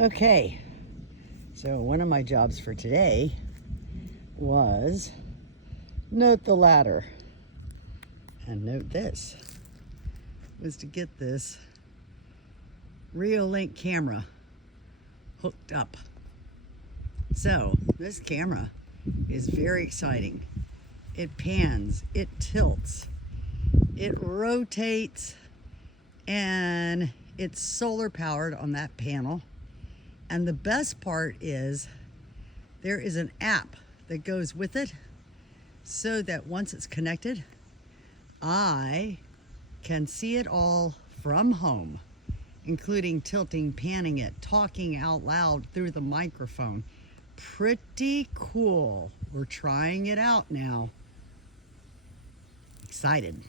Okay, so one of my jobs for today was note the ladder. And note this was to get this Reolink camera hooked up. So this camera is very exciting. It pans, it tilts, it rotates, and it's solar powered on that panel. And the best part is there is an app that goes with it so that once it's connected, I can see it all from home, including tilting, panning it, talking out loud through the microphone. Pretty cool. We're trying it out now. Excited.